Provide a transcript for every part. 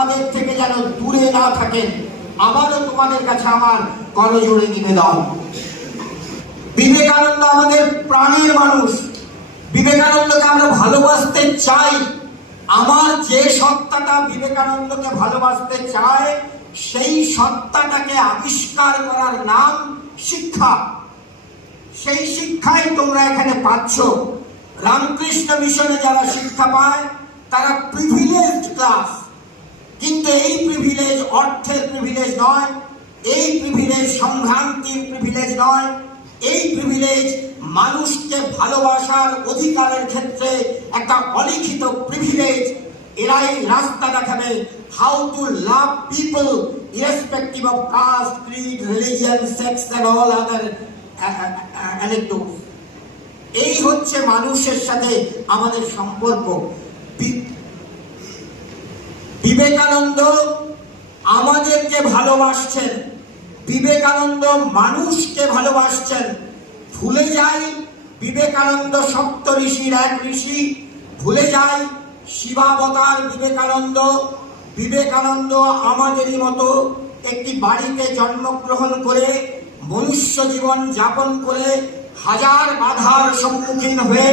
আমাদের থেকে যেন দূরে না থাকেন, আবারও তোমাদের কাছে আমার করজোড়ে নিবেদন। বিবেকানন্দ আমাদের প্রাণের মানুষ, বিবেকানন্দকে আমরা ভালোবাসতে চাই। আমার যে সত্তাটা বিবেকানন্দকে ভালোবাসতে চায়, সেই সত্তাটাকে আবিষ্কার করার নাম শিক্ষা। সেই শিক্ষাই তোমরা এখানে পাচ্ছ। রামকৃষ্ণ মিশনে যারা শিক্ষা পায় তারা প্রিভিলেজড ক্লাস, কিন্তু এই প্রিভিলেজ অর্থের প্রিভিলেজ নয়, এই প্রিভিলেজ সম্ভ্রান্তির প্রিভিলেজ নয়, এই প্রিভিলেজ মানুষকে ভালোবাসার অধিকারের ক্ষেত্রে একটা অলিখিত প্রিভিলেজ। এরাই রাস্তা দেখাবে how to love people irrespective of caste, creed, religion, sex and all other anecdotes. এই হচ্ছে মানুষের সাথে আমাদের সম্পর্ক। বিবেকানন্দ আমাদেরকে ভালোবাসছেন, বিবেকানন্দ মানুষকে ভালোবাসছেন। ভুলে যাই বিবেকানন্দ সপ্ত ঋষির এক ঋষি, ভুলে যাই শিবাবতার বিবেকানন্দ। বিবেকানন্দ আমাদেরই মতো একটি বাড়িতে জন্মগ্রহণ করে মনুষ্য জীবন যাপন করে হাজার বাধার সম্মুখীন হয়ে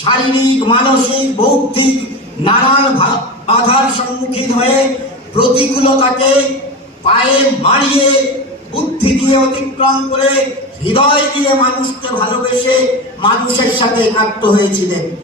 শারীরিক, মানসিক, বৌদ্ধিক নানান বাধার সম্মুখীন হয়ে প্রতিকূলতাকে পায়ে মারিয়ে বুদ্ধি দিয়ে অতিক্রম করে হৃদয় দিয়ে মানুষকে ভালোবেসে মানুষের সাথে একাত্ম হয়েছিলেন।